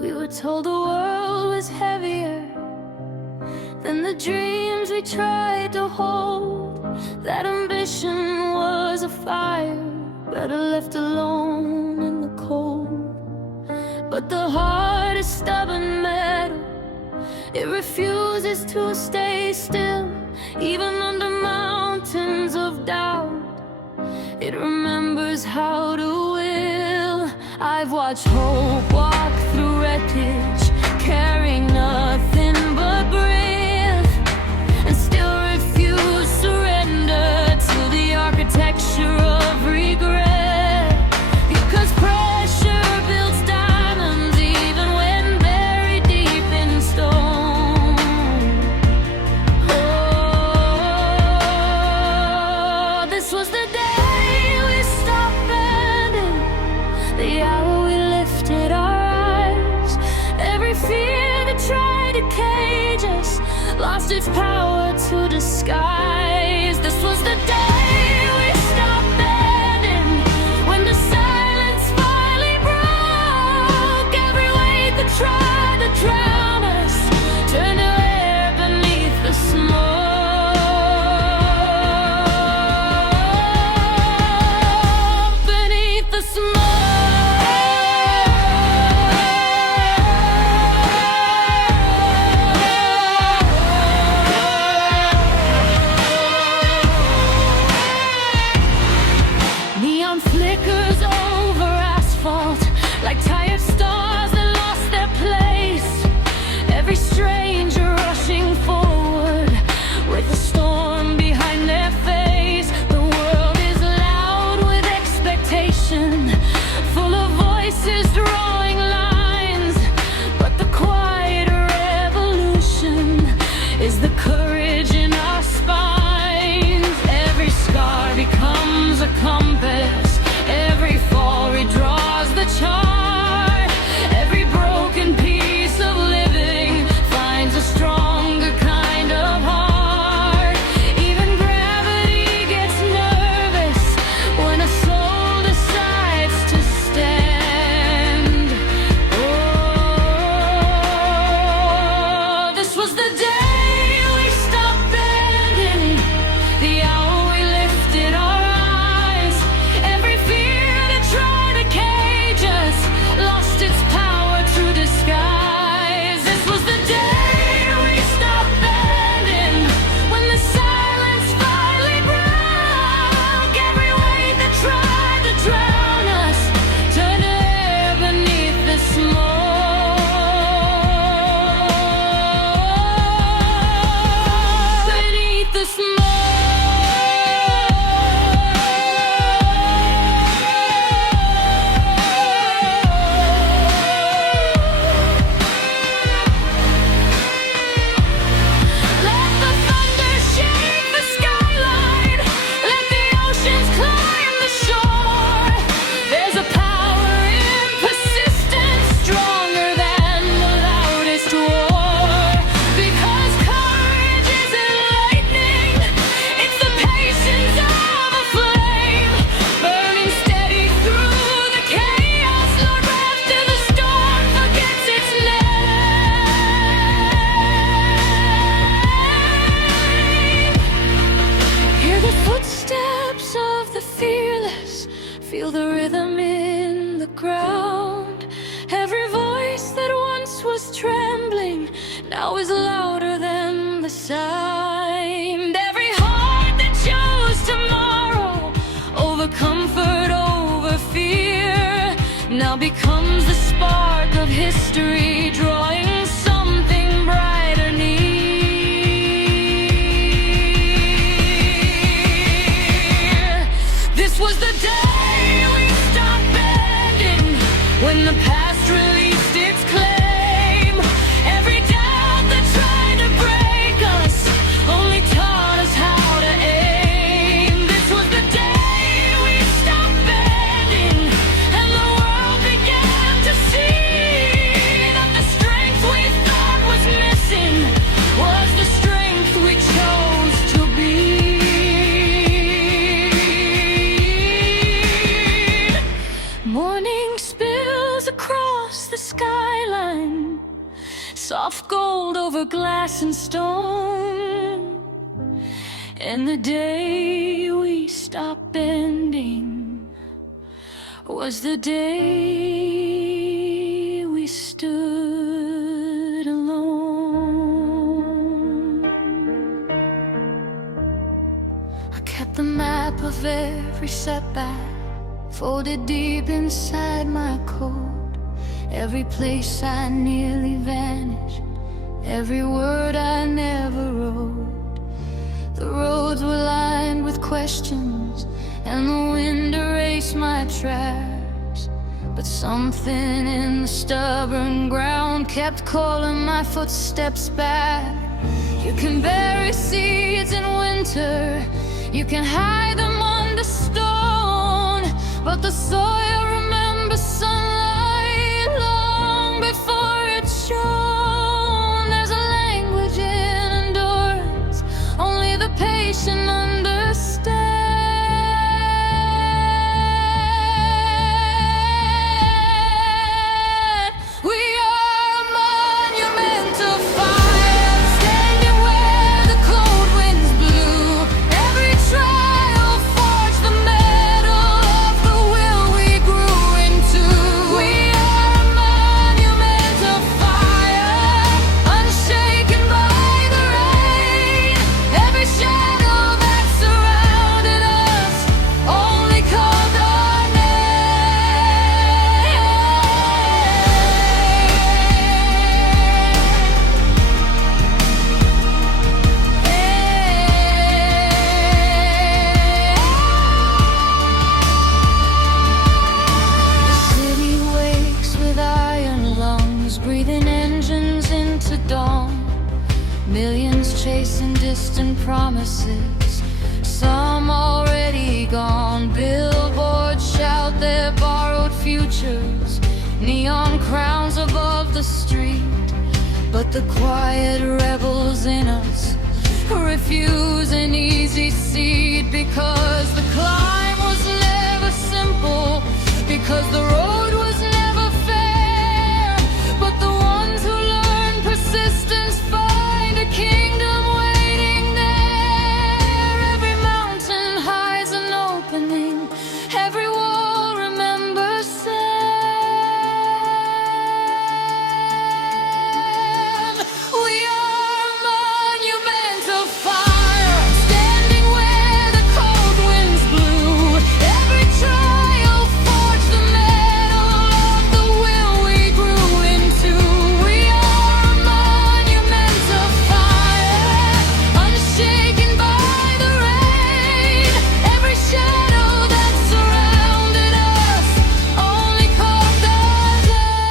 We were told the world was heavier than the dreams we tried to hold, that ambition was a fire better left alone in the cold. But the heart is stubborn metal, it refuses to stay still, even under mountains of doubt. It remembers how to will. I've watched hope walk through wreckage, carrying nothing but breath, and still refuse surrender to the architecture of regret. Because pressure builds diamonds even when buried deep in stone. Oh, this was the day we stopped bending, the hour we lifted our eyes. Every fear that tried to cage us lost its power to disguise. This was the day we stopped bending, when the silence finally broke. Every weight that tried to drown us turned to air beneath the smoke. Beneath the smoke. Neon flickers over asphalt like tired stars that lost their place. Every stranger rushing forward with a storm behind their face. The world is loud with expectation, full of voices drawing lines. But the quieter revolution is the courage in our spines. Every scar becomes a compass, every fall redraws the chart. Every broken piece of living finds a stronger kind of heart. Even gravity gets nervous when a soul decides to stand. Oh, this was the day we stopped bending, the hour we lifted our eyes. Every fear that tried to cage us lost its power to disguise. This was the day we stopped bending, when the silence finally broke. Every weight that tried to drown us turned to air beneath the smoke. Beneath the smoke. Let the thunder shake the skyline, let the oceans climb the shore. There's a power in persistence, stronger than the loudest war. Because courage isn't lightning, it's the patience of a flame, burning steady through the chaos, Lord, after the storm forgets its name. Hear the footsteps of the fearless, feel the rhythm in the ground. Every voice that once was trembling now is louder than the sound. Every heart that chose tomorrow over comfort, over fear, now becomes the spark of history, drawing something brighter near. This was the day we stopped bending, when the past released its claim. Every doubt that tried to break us only taught us how to aim. This was the day we stopped bending, and the world began to see that the strength we thought was missing was the strength we chose to be. Morning spills across the skyline, soft gold over glass and stone. And the day we stopped bending was the day we stood alone. I kept the map of every setback folded deep inside my coat. Every place I nearly vanished, every word I never wrote. The roads were lined with questions, and the wind erased my tracks. But something in the stubborn ground kept calling my footsteps back. You can bury seeds in winter, you can hide them under stone, but the soil remembers sunlight long before it's shown. There's a language in endurance only the patient understand. We are a monument of fire, standing where the cold winds blew. Every trial forged the metal of the will we grew into. We are a monument of fire, unshaken by the rain. Every shadow that surrounded us only called our The city wakes with iron lungs, breathing engines into dawn. Millions chasing distant promises, some already gone. Billboards shout their borrowed futures, neon crowns above the street. But the quiet rebels in us refuse an easy seat, because the climb was never simple, because the road was never fair. But the ones who learn persistence find a kingdom waiting there. Every mountain hides an opening, every wall remembers sand. We are a monument of fire, standing where the cold winds blew. Every trial forged the metal of the will we grew into. We are a monument of fire, unshaken by the rain. Every shadow that surrounded us only called our death.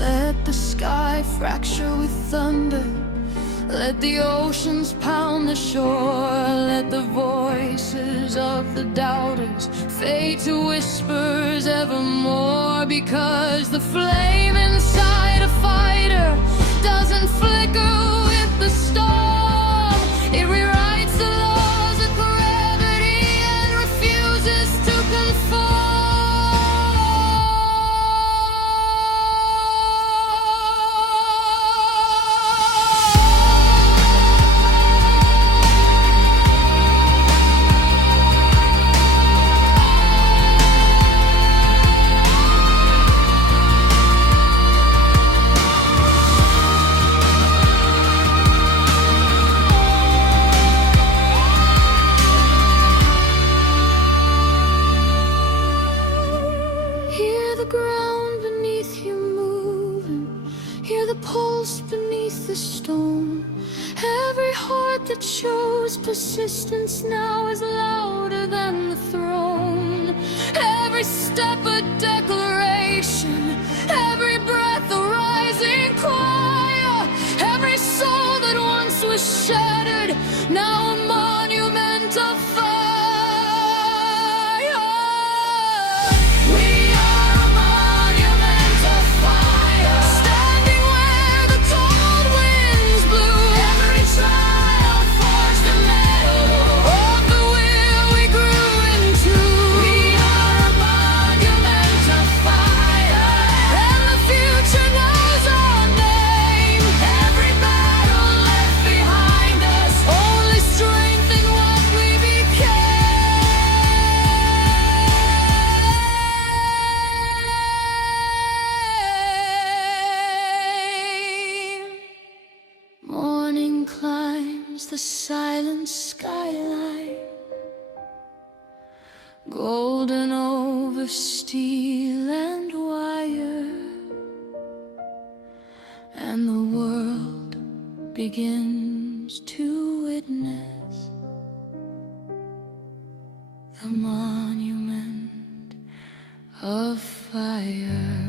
Let the sky fracture with thunder, let the oceans pound the shore. Let the voices of the doubters fade to whispers evermore. Because the flame inside a fighter doesn't flicker with the storm. It rewrites the laws of gravity and refuses to hear the ground beneath you moving, hear the pulse beneath the stone. Every heart that shows persistence now is louder than the throne. Every step a declaration, every breath a rising choir. Every soul that once was shattered, now a monument of fire. We are a monument of fire, standing where the cold winds blew. Every trial forged the metal of the will we grew into. the silent skyline, golden over steel and wire, and the world begins to witness the monument of fire.